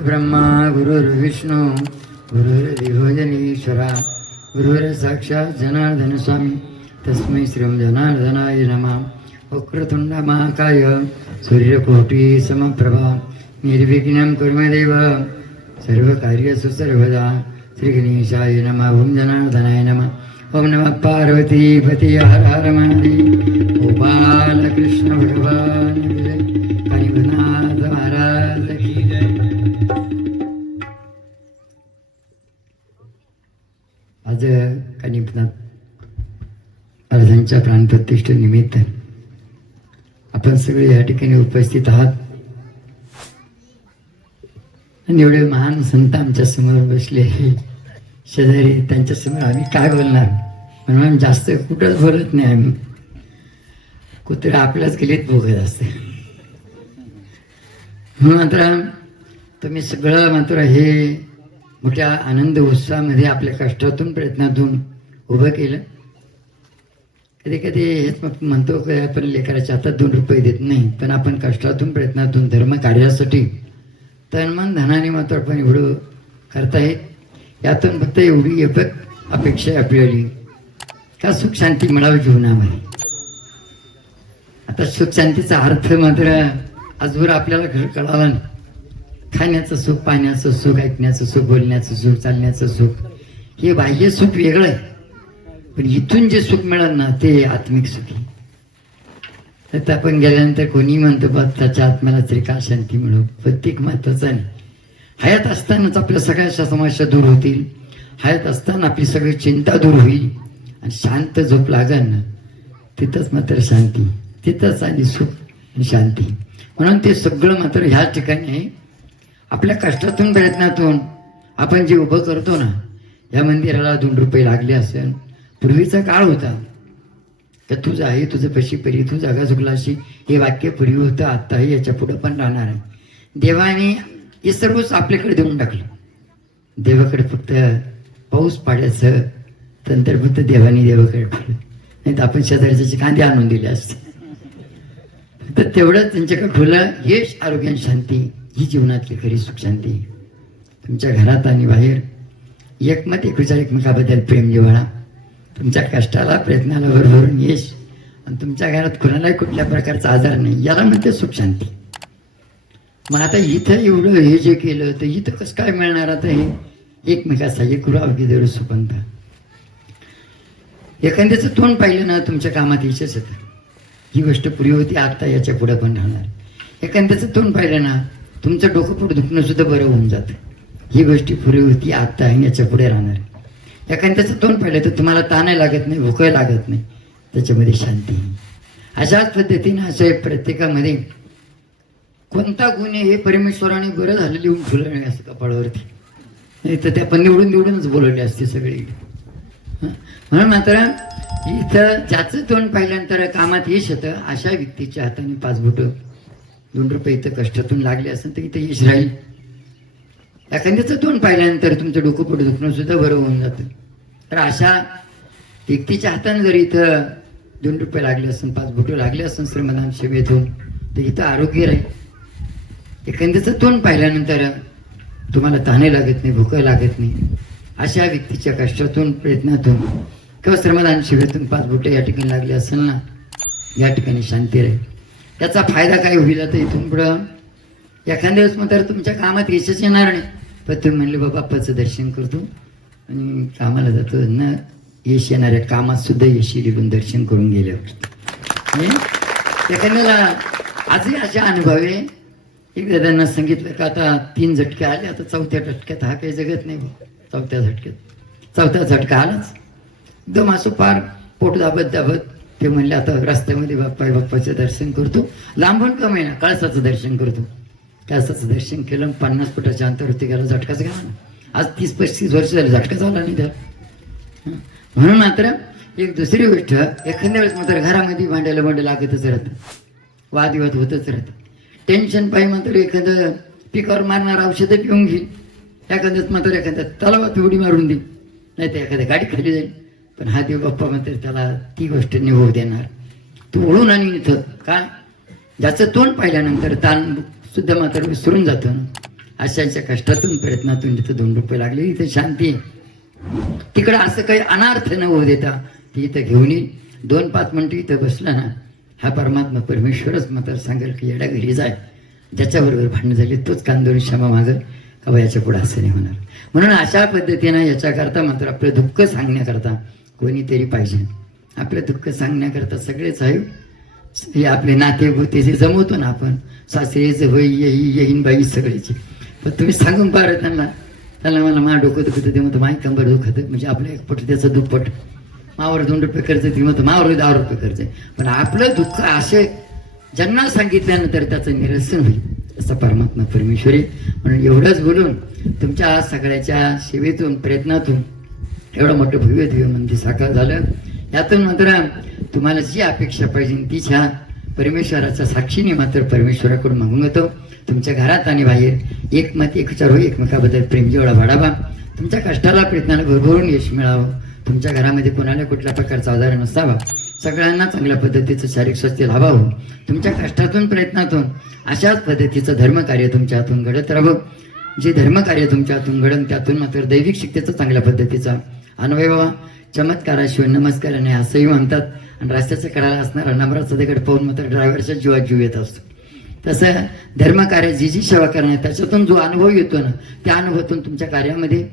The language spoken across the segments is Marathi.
गुरुर्ब्रह्मा गुरुर्विष्णू गुरुर्देवजनीश्वरा गुरुर साक्षात जनार्दन स्वामी तस्मै श्रीं जनार्दनाय नमः। वक्रतुंड महाकाय सूर्यकोटी समप्रभा निर्विघ्नं कुर्मदेव सर्वकार्यसु सर्वदा श्रीगणेशाय नमः ओम जनार्दनाय नमः। ओम नमः पार्वती पती हर हर महादेव गोपाल कृष्ण भगवान त्यांच्या प्राणप्रतिष्ठेनिमित्त आपण सगळे या ठिकाणी उपस्थित आहात. आणि एवढे महान संत आमच्यासमोर बसले. शेजारी त्यांच्यासमोर आम्ही काय बोलणार? म्हणून जास्त कुठंच बोलत नाही आम्ही. कुत्रे आपल्याच गेलेत भोगत असते. म्हणून मात्र तुम्ही सगळं मात्र हे मोठ्या आनंद उत्साहामध्ये आपल्या कष्टातून प्रयत्नातून उभं केलं. कधी कधी हेच मग म्हणतो की आपण लेकराच्या हातात दोन रुपये देत नाही. पण आपण कष्टातून प्रयत्नातून धर्म कार्यासाठी तन मन धनाने मात्र आपण एवढं करतायत यातून फक्त एवढी एक अपेक्षा आहे आपल्याली. का सुख शांती मिळावी जीवनामध्ये? आता सुख शांतीचा अर्थ मात्र आजवर आपल्याला घर कळाला नाही. खाण्याचं सुख पाण्याचं सुख ऐकण्याचं सुख बोलण्याचं सुख चालण्याचं सुख हे बाह्य सुख वेगळं आहे. पण इथून जे सुख मिळाल ना ते आत्मिक सुख आहे. तर आपण गेल्यानंतर कोणी म्हणतो बा त्याच्या आत्म्याला तरी का शांती मिळव प्रत्येक महत्वाचं नाही हयात असतानाच आपल्या सगळ्या समस्या दूर होतील. हयात असताना आपली सगळी चिंता दूर होईल. आणि शांत झोप लागल ना तिथंच मात्र शांती. तिथंच आणि सुख आणि शांती. म्हणून ते सगळं मात्र ह्या ठिकाणी आहे. आपल्या कष्टातून प्रयत्नातून आपण जे उभं करतो ना या मंदिराला दोन रुपये लागले असेल. पूर्वीचा काळ होता. तर तुझं आहे तुझं पशी परी तू जागा चुकलाशी हे वाक्य पूर्वी होतं आत्ताही याच्या पुढं पण राहणार आहे. देवाने हे सर्वच आपल्याकडे देऊन टाकलं. देवाकडे फक्त पाऊस पाड्याचं तंत्र फक्त देवाने देवाकडे ठेवलं नाही तर आपण शेजारच्याचे कांदे आणून दिले असते. तर तेवढंच त्यांच्याकडे ठेवलं. यश आरोग्य आणि शांती. ही जीवनातली खरी सुख शांती. तुमच्या घरात आणि बाहेर. एकमत एकविचार एकमेकाबद्दल प्रेम जिव्हाळा तुमच्या कष्टाला प्रयत्नाला भरभरून यश आणि तुमच्या घरात कुणालाही कुठल्या प्रकारचा आजार नाही याला म्हणते सुख शांती मग आता इथं एवढं हे जे केलं तर इथं कसं काय मिळणार आता हे? एकमेकाचा हे कुरा अवघी सुपंत एखाद्याचं तोंड पाहिलं ना तुमच्या कामात यशच होतं ही गोष्ट पुरी होती आत्ता याच्यापुढे पण राहणार. एखाद्याचं तोंड पाहिलं ना तुमचं डोकं पुढे दुखणं सुद्धा बरं होऊन जातं. ही गोष्टी पुरी होती आत्ता याच्यापुढे राहणार. एखाद्याचं तोंड पाहिलं तर तुम्हाला ताणही लागत नाही भुकं लागत नाही. त्याच्यामध्ये शांती. अशाच पद्धतीने असं आहे प्रत्येकामध्ये कोणता गुण आहे हे परमेश्वराने बरं झालं लिहून ठेवलं नाही असं कपाळावरती. नाही तर ते आपण निवडून निवडूनच बोलवले असते सगळे. म्हणून मात्र इथं ज्याचं तोंड पाहिल्यानंतर कामात यश होतं अशा व्यक्तीच्या हाताने पाच बोटं दोन रुपये इथं कष्टातून लागले असेल तर इथं यश राहील. एखाद्याचं तोंड पाहिल्यानंतर तुमचं डोकं पुढे दुखणं सुद्धा बरं होऊन जातं. तर अशा व्यक्तीच्या हातानं जर इथं दोन रुपये लागले असून पाच बोटं लागले असून श्रीमदान सेवेतून तर इथं आरोग्य राहील. एखाद्याचं तोंड पाहिल्यानंतर तुम्हाला ताणे लागत नाही भूक लागत नाही. अशा व्यक्तीच्या कष्टातून प्रयत्नातून किंवा श्रमदान शिबिरातून पाच बोटे या ठिकाणी लागले असेल ना या ठिकाणी शांती राहील. त्याचा फायदा काय होईल आता इथून पुढं? एखाद्या वेळेस मग तर तुमच्या कामात यशच येणार नाही. पण तुम्ही म्हणले बाबा बाप्पाचं दर्शन करतो. आणि कामाला जातो. न यश येणाऱ्या कामात सुद्धा यशी लिहून दर्शन करून गेल्यावर. म्हणजे एखाद्याला आजही अशा अनुभव आहे. एकदा दादांना सांगितलं का आता तीन झटके आले आता चौथ्या झटक्यात हा काही जगत नाही बाबा. चौथ्या झटक्यात. चौथा झटका आलाच. एकदम असं पार पोट दाबत दाबत ते म्हणले आता रस्त्यामध्ये बाप्पा बाप्पाचं दर्शन करतो. लांबून कमी ना कळसाचं दर्शन करतो. कळसाचं दर्शन केलं पन्नास फुटाच्या अंतरवरती गेला झटकाच गेला ना. आज तीस पस्तीस वर्ष झाले झटका झाला नाही त्याला. म्हणून मात्र एक दुसरी गोष्ट एखाद्या वेळेस मात्र घरामध्ये भांडायला भांडं लागतच राहतं. वादविवाद होतच राहतं. टेन्शन पाहिजे मात्र एखादं पिकावर मारणार औषधं पिऊन घेईल एखाद्याच मात्र एखाद्या तलावात उडी मारून देईल नाही तर एखाद्या गाडी खाली जाईल. पण हा देव बाप्पा मात्र त्याला ती गोष्ट निभवू देणार. तू ओळून आणि इथं. का? ज्याचं तोंड पाहिल्यानंतर ताण सुद्धा मात्र विसरून जातो. ना अशांच्या कष्टातून प्रयत्नातून तिथं दोन रुपये लागले. इथं शांती तिकडं असं काही अनार्थ न होऊ देता ती इथं घेऊन येईल. दोन पाच मिनटं इथं बसला ना हा परमात्मा परमेश्वरच मात्र सांगेल की येड्या घरी जाय ज्याच्याबरोबर भांडणं झाली तोच कांदोरी क्षमा मागल. का याच्यापुढे असं नाही होणार. म्हणून अशा पद्धतीनं याच्याकरता मात्र आपलं दुःख सांगण्याकरता कोणीतरी पाहिजे. आपलं दुःख सांगण्याकरता सगळेच आहे. हे आपले नाते गोते जे जमवतो ना आपण. सासरेच होई येई येईन बाई सगळ्याची पण तुम्ही सांगून पाहिलं त्यांना. त्यांना मला मा डोकं दुखत ते म्हणतो माही कंबर दुखत म्हणजे आपलं एक पट त्याचं दुप्पट. मावर दोन रुपये कर्ज ती म्हणतो मावर दहा रुपये कर्ज पण आपलं दुःख असे ज्यांना सांगितल्यानंतर त्याचं निरसन होईल असा परमात्मा परमेश्वरी म्हणून एवढंच बोलून तुमच्या सगळ्याच्या सेवेतून प्रयत्नातून एवढं मोठं भव्य दिव्य मंदिर साकार झालं. यातून मात्र तुम्हाला जी अपेक्षा पाहिजे तिच्या परमेश्वराच्या साक्षीने मात्र परमेश्वराकडून मागून येतो तुमच्या घरात आणि बाहेर एकमत एकचार होई एकमेकाबद्दल प्रेम जेवढा वाढावा. तुमच्या कष्टाला प्रयत्नाला भरभरून यश मिळावं. तुमच्या घरामध्ये कोणाला कुठल्या प्रकारचा आजार नसावा. सगळ्यांना चांगल्या पद्धतीचं शारीरिक स्वास्थ्य लाभावं. तुमच्या कष्टातून प्रयत्नातून अशाच पद्धतीचं धर्मकार्य तुमच्या हातून घडत राहावं. जे धर्मकार्य तुमच्या हातून घडन त्यातून मात्र दैविक शिक्षेचा चांगल्या पद्धतीचा अन्वय व्हावा. चमत्काराशिवाय नमस्कार नाही असंही म्हणतात आणि रस्त्याच्या कडाला असणारा नम्राचा दगड पाहून मात्र ड्रायव्हरच्या जीवात जीव येत असतो. तसं धर्मकार्य जी जी सेवा करणे त्याच्यातून जो अनुभव येतो ना त्या अनुभवातून तुमच्या कार्यामध्ये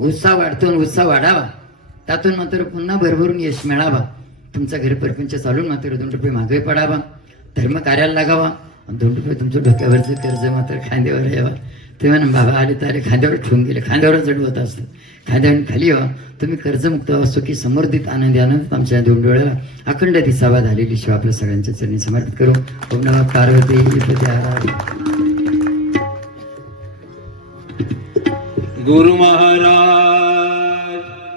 उत्साह वाढतो आणि उत्साह वाढावा. त्यातून मात्र पुन्हा भरभरून यश मिळावा. तुमचा घर परपंच चालून मात्र दोन रुपये मागे पडावा. धर्म कार्याला लागावा. दोन रुपये तुमच्या डोक्यावरचं कर्ज मात्र खांद्यावर यावा. तेव्हा ना बाबा आले तारे खांद्यावर ठेवून गेले खांद्यावर जडवत असतात खाद्यान खाली व्हा तुम्ही कर्जमुक्त व्हा सुखी समर्थित आनंदी आनंद आमच्या दोन डोळ्याला अखंड दिसावा झालेली शिवा आपल्या सगळ्यांच्या चरणी समर्पित करू. ओम पार्वती गुरु महाराज.